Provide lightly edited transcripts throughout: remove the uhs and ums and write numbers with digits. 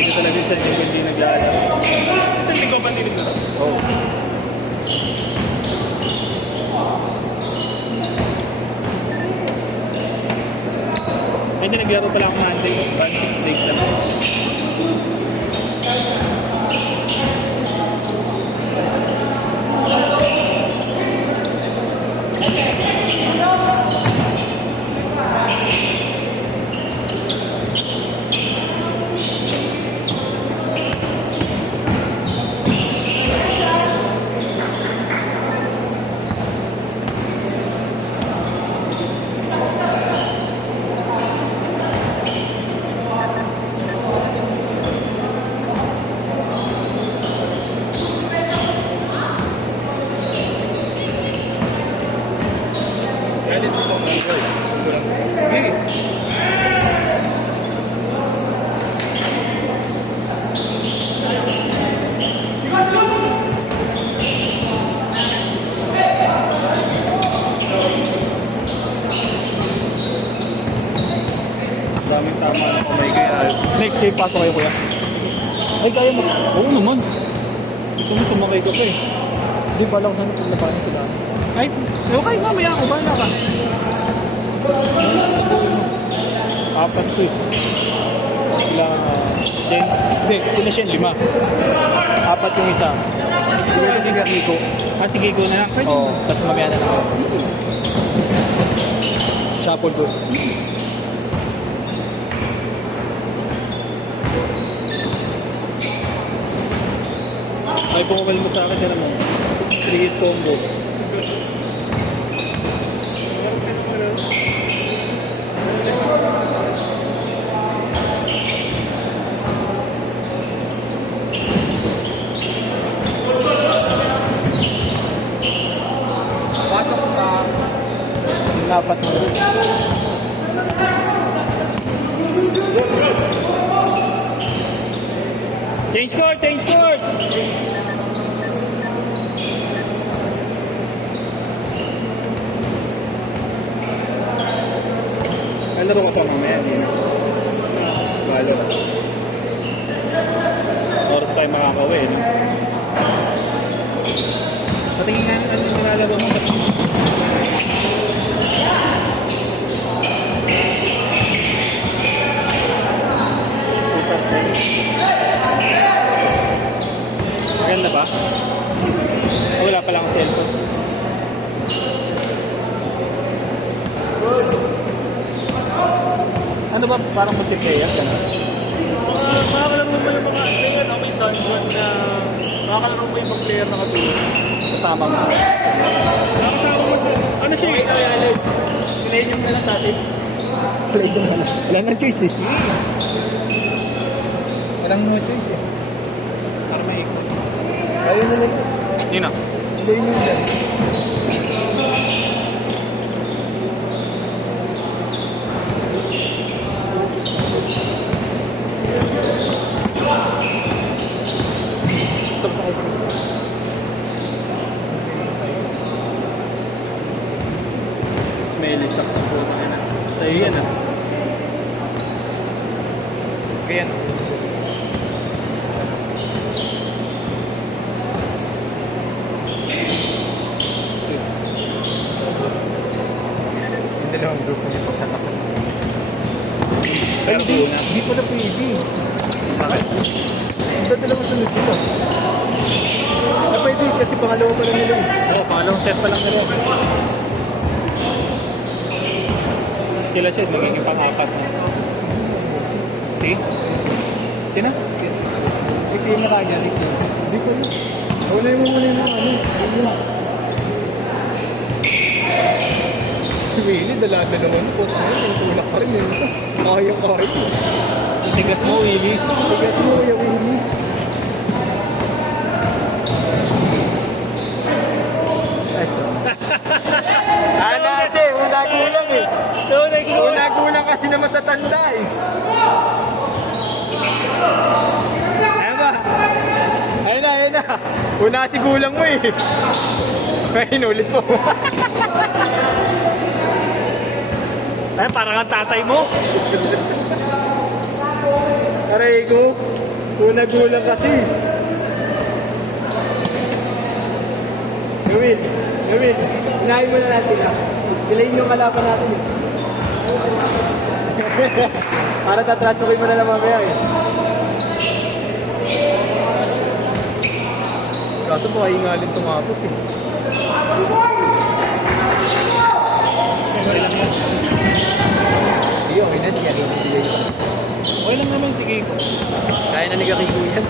Pwede talaga yung isang linggo hindi naglalaro. Isang linggo ba hindi naglalaro? Oo. Hindi naglaro pala ako Monday. 6 days lang. Daming tama na kamay kaya. Next day, pasok kayo kuya. Ay, kaya mo. Oo naman. Gusto mo sumakay ko pa eh. Hindi ba lang sana paglabanan sila. Ay, okay mamaya ako. Bahala ka. Apat to eh. Sila, Shen. Hindi, sila Shen, 5. Apat yung isa. Siguro si Garnico. Sige, go na lang. Oo, tapos mamaya na lang. Shuffle ko. Ay, pumamal mo sa akin siya naman. 3-hit combo. Pasok ka. Yung apat mo. Change court! Change court! Ay, laro ka pa mamaya. Hindi na. Balo. Oras tayo makakauwi, no? Patingin nga ano yung nilalaro mo. Maganda ba? Wala pala akong cellphone. Ano ba? Parang multiplayer ka na? Makakalaro mo yung mga player na may gungun na makakalaro mo yung mga player na katulad. Kasama mo. Nakasama mo siya. Ano siya eh? Pinayin yung na lang sa atin. Play doon na lang. Wala nang choice eh. Walang no choice eh. Para may ikot. Ayun na lang. Yun na. Hindi yun yan. May lisak sa puto na. Sa'yo yan ah. Kaya no. Yung dalawang group na yung pagkakataon. Pero Hindi pa na pwede. bakit? Ito dalawang sunod dito. Na pwede kasi pangalawa pa lang nila eh. Oo, pangalawang set pa lang nila. Sila siya, magiging pang-apat na. See? See na? Kasi yun na kanya, Rixie. Hindi ko na. Wala yung muna yung mga ano. Si Willie, dala-dala naman po. Yung tulak pa rin yun. Kaya. Itigas mo, Willie. Tigas mo, Kuya Willie. Ayos ko. Kasi, una gulang eh. Una gulang kasi na matatanda eh. Ayan ba? Ayun na. Una si gulang mo eh. Ayun, ulit mo. Ay, parang ang tatay mo. Aray ko. Una gulang kasi. Gawin. Unahin mo na natin ha. Delayin yung kalaban natin eh. Para tatratukin mo na lang mamaya eh. Kaso mo ay ingalin tumapot eh. Hindi, okay na. Hindi yan. Okay lang naman, sige. Kaya na ni Kakiko yan.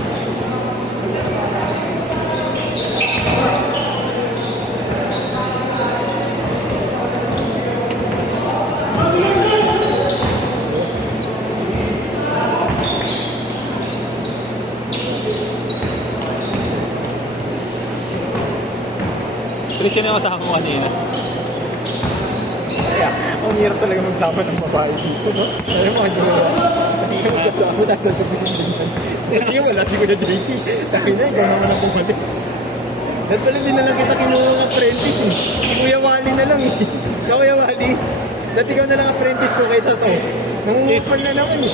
Chris, yun yung kasama mo kanina. Kaya, ang hirap talaga magsama ng babae dito, no? Ayaw mga ginawa. Hindi ka magsasama, nagsasabihin din yan. Hindi ka wala si Kuya JC. Dahil na, ikaw naman ang bumalik. Dahil pala hindi na lang kita kinuha ng apprentice eh. Si Kuya Wally na lang eh. Ikaw Kuya Wally. Dati ikaw na lang apprentice ko kaysa to. Nangungupal na naman eh.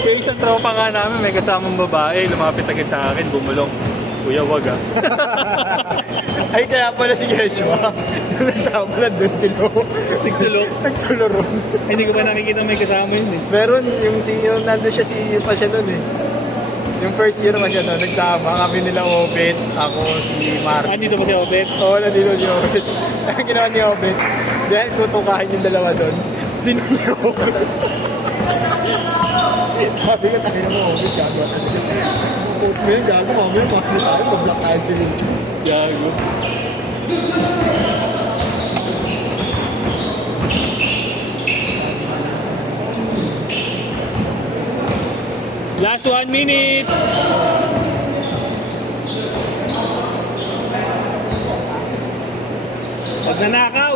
Yung isang tropa nga namin, may kasamang babae, lumapit agad sa akin, bumulong. Kuya, wag ah. Ay, kaya pala si Yeshua. Nagsama lang doon sila. Nagsulo. Hindi ko pa nakikita may kasama yun eh. Meron, yung nandun siya, pa siya nun eh. Yung first year pa siya nun, nagsama. Kami nila Obet, ako, si Mark. Dito ba si Obet? Oo, nandito si Obet. Ang ginawa ni Obet, dahil tutukahin yung dalawa doon, sino ni Obet? Sabi ko, tayo na mo, Obet, gagawa na siya. Post mo yun, gago, mamaya, makakita tayo, mag-block tayo si Will. Gago. Last 1 minute. Pagnanakaw.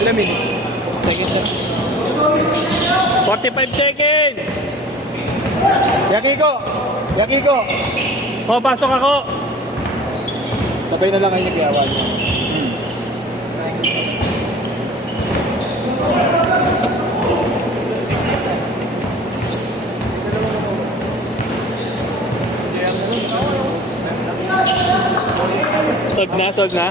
Ilan minutes? Seconds. 45 seconds. Yakiko! O, pasok ako. Sabay na lang kayo nag-iawan. Sold na.